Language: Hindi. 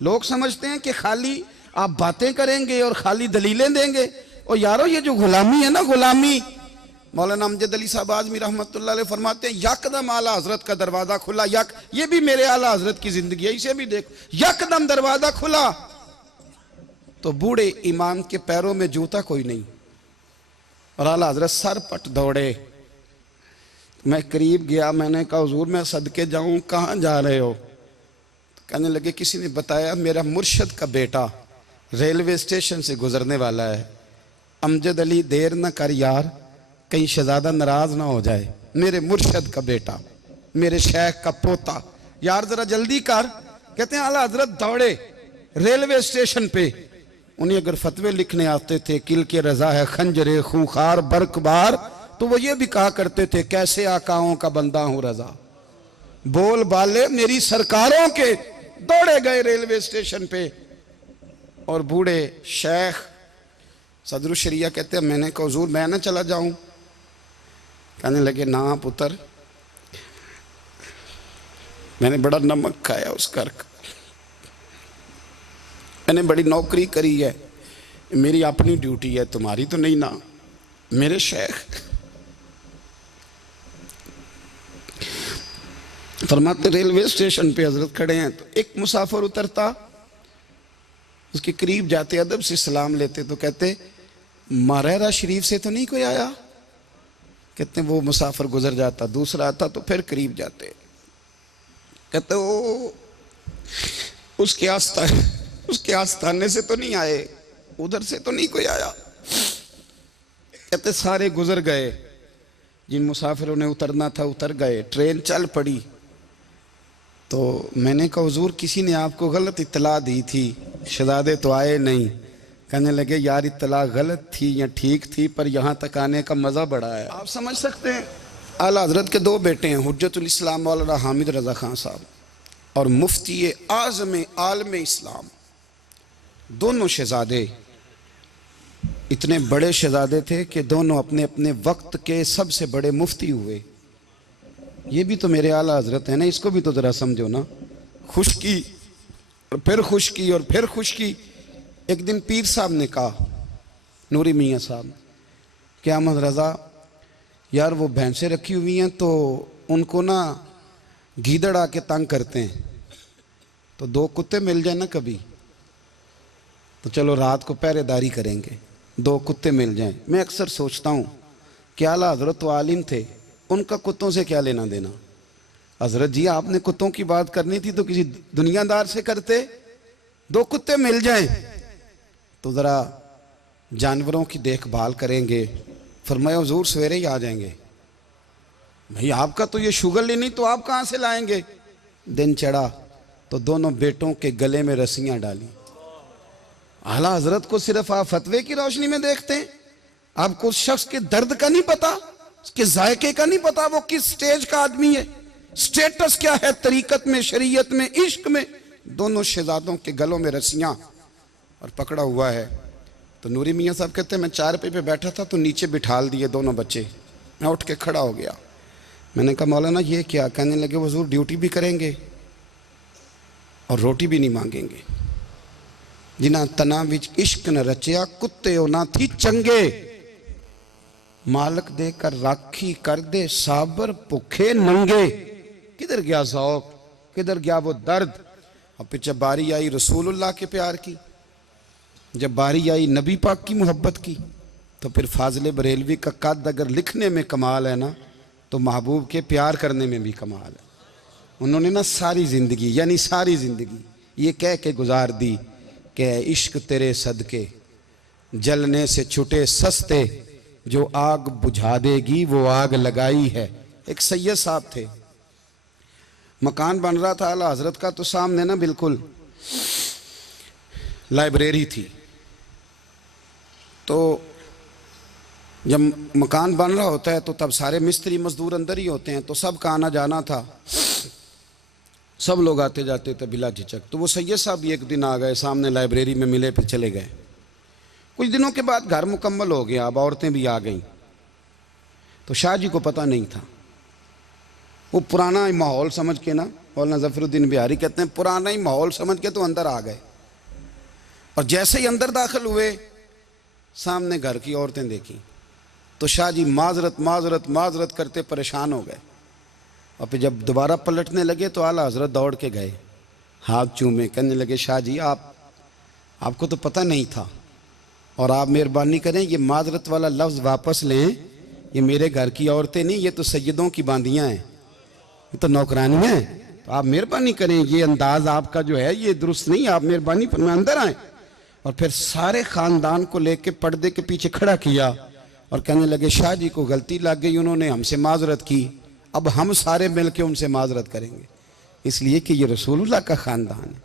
लोग समझते हैं कि खाली आप बातें करेंगे और खाली दलीलें देंगे। और यारो ये जो गुलामी है ना, गुलामी, मौलाना अमजद अली साहब आज़मी रहमतुल्लाह अलैह फरमाते हैं यकदम आला हजरत का दरवाजा खुला। ये भी मेरे आला हजरत की जिंदगी है, इसे भी देखो, यकदम दरवाजा खुला तो बूढ़े इमाम के पैरों में जूता कोई नहीं और आला हजरत सर पट दौड़े। मैं करीब गया, मैंने कहा हुजूर मैं सदके जाऊं, कहाँ जा रहे हो? कहने लगे किसी ने बताया मेरा मुर्शद का बेटा रेलवे स्टेशन से गुजरने वाला है। अमजद अली देर न कर यार, कहीं शहजादा नाराज ना हो जाए। मेरे मुर्शद का बेटा, मेरे शेख का पोता, यार जरा जल्दी कर। कहते हैं आला हजरत दौड़े रेलवे स्टेशन पे। उन्हें अगर फतवे लिखने आते थे किल के रजा है खंजरे खूंखार बरकबार, तो वो ये भी कहा करते थे कैसे आकाओं का बंदा हूं रजा। बोल बाले मेरी सरकारों के दौड़े गए रेलवे स्टेशन पे। और बूढ़े शेख सदरुल शरिया कहते हैं मैंने कहा हुजूर मैं ना चला जाऊं? कहने लगे ना पुत्र, मैंने बड़ा नमक खाया उस घर का, मैंने बड़ी नौकरी करी है, मेरी अपनी ड्यूटी है, तुम्हारी तो नहीं ना। मेरे शेख फरमाते रेलवे स्टेशन पे हजरत खड़े हैं तो एक मुसाफिर उतरता, उसके करीब जाते अदब से सलाम लेते तो कहते मारेरा शरीफ से तो नहीं कोई आया? कहते वो मुसाफिर गुजर जाता, दूसरा आता तो फिर करीब जाते, कहते ओ उसके आस्थाने से तो नहीं आए, उधर से तो नहीं कोई आया। कहते सारे गुजर गए, जिन मुसाफिरों ने उतरना था उतर गए, ट्रेन चल पड़ी। तो मैंने कहा हुजूर किसी ने आपको गलत इत्तला दी थी, शहजादे तो आए नहीं। कहने लगे यार इत्तला गलत थी या ठीक थी, पर यहाँ तक आने का मज़ा बड़ा है। आप समझ सकते हैं आला हजरत के दो बेटे हैं, हुज्जतुल इस्लाम मौलाना हामिद रज़ा खान साहब और मुफ्ती आज़म आलम इस्लाम। दोनों शहजादे इतने बड़े शहजादे थे कि दोनों अपने अपने वक्त के सबसे बड़े मुफ्ती हुए। ये भी तो मेरे आला हजरत है ना, इसको भी तो ज़रा समझो ना। खुशकी और फिर खुशकी और फिर खुशकी। एक दिन पीर साहब ने कहा, नूरी मियाँ साहब, कि अहमद रज़ा यार वो भैंसें रखी हुई हैं तो उनको ना गीदड़ आके तंग करते हैं, तो दो कुत्ते मिल जाए ना कभी, तो चलो रात को पहरेदारी करेंगे, दो कुत्ते मिल जाएं। मैं अक्सर सोचता हूँ कि आला हजरत तो आलिम थे, उनका कुत्तों से क्या लेना देना? हजरत जी आपने कुत्तों की बात करनी थी तो किसी दुनियादार से करते, दो कुत्ते मिल जाएं तो ज़रा जानवरों की देखभाल करेंगे। फरमाया हुजूर सवेरे ही आ जाएंगे। भाई आपका तो ये शुगर नहीं, तो आप कहाँ से लाएंगे? दिन चढ़ा तो दोनों बेटों के गले में रस्सियाँ डाली। आला हजरत को सिर्फ आप फतवे की रोशनी में देखते हैं, आपको उस शख्स के दर्द का नहीं पता, उसके जायके का नहीं पता, वो किस स्टेज का आदमी है, स्टेटस क्या है तरीकत में, शरीयत में, इश्क में। दोनों शहजादों के गलों में रस्सियां और पकड़ा हुआ है। तो नूरी मियाँ साहब कहते हैं मैं चारपाई पे बैठा था तो नीचे बिठाल दिए दोनों बच्चे। मैं उठ के खड़ा हो गया, मैंने कहा मौलाना ये क्या? कहने लगे हुजूर ड्यूटी भी करेंगे और रोटी भी नहीं मांगेंगे। जिन्हां तना विच इश्क न रचिया कुत्ते ना थी चंगे, मालक दे कर राखी कर दे साबर भुखे नंगे। किधर गया ज़ौक़, किधर गया वो दर्द? अब पीछे बारी आई रसूलुल्लाह के प्यार की, जब बारी आई नबी पाक की मोहब्बत की, तो फिर फाजिल बरेलवी का कद अगर लिखने में कमाल है ना, तो महबूब के प्यार करने में भी कमाल है। उन्होंने ना सारी ज़िंदगी, यानी सारी ज़िंदगी ये कह के गुजार दी कि इश्क तेरे सदके जलने से छुटे सस्ते, जो आग बुझा देगी वो आग लगाई है। एक सैयद साहब थे, मकान बन रहा था आला हजरत का, तो सामने ना बिल्कुल लाइब्रेरी थी। तो जब मकान बन रहा होता है तो तब सारे मिस्त्री मजदूर अंदर ही होते हैं, तो सब का आना जाना था, सब लोग आते जाते थे बिला झिझक। तो वो सैयद साहब भी एक दिन आ गए, सामने लाइब्रेरी में मिले, फिर चले गए। कुछ दिनों के बाद घर मुकम्मल हो गया, अब औरतें भी आ गईं। तो शाह जी को पता नहीं था, वो पुराना माहौल समझ के ना मौलाना जफरुद्दीन बिहारी कहते हैं पुराना ही माहौल समझ के तो अंदर आ गए, और जैसे ही अंदर दाखिल हुए सामने घर की औरतें देखी तो शाह जी माजरत माजरत माजरत करते परेशान हो गए। और फिर जब दोबारा पलटने लगे तो आला हजरत दौड़ के गए, हाथ चूमे, कहने लगे शाह जी आपको तो पता नहीं था, और आप मेहरबानी करें ये माजरत वाला लफ्ज़ वापस लें, ये मेरे घर की औरतें नहीं, ये तो सैयदों की बांदियाँ हैं, ये तो नौकरानियाँ हैं, तो आप मेहरबानी करें, ये अंदाज आपका जो है ये दुरुस्त नहीं, आप मेहरबानी फरमाएं अंदर आए। और फिर सारे ख़ानदान को लेके पर्दे के पीछे खड़ा किया और कहने लगे शाह जी को गलती लग गई, उन्होंने हमसे माजरत की, अब हम सारे मिल के उनसे माजरत करेंगे, इसलिए कि ये रसूलुल्लाह का ख़ानदान है।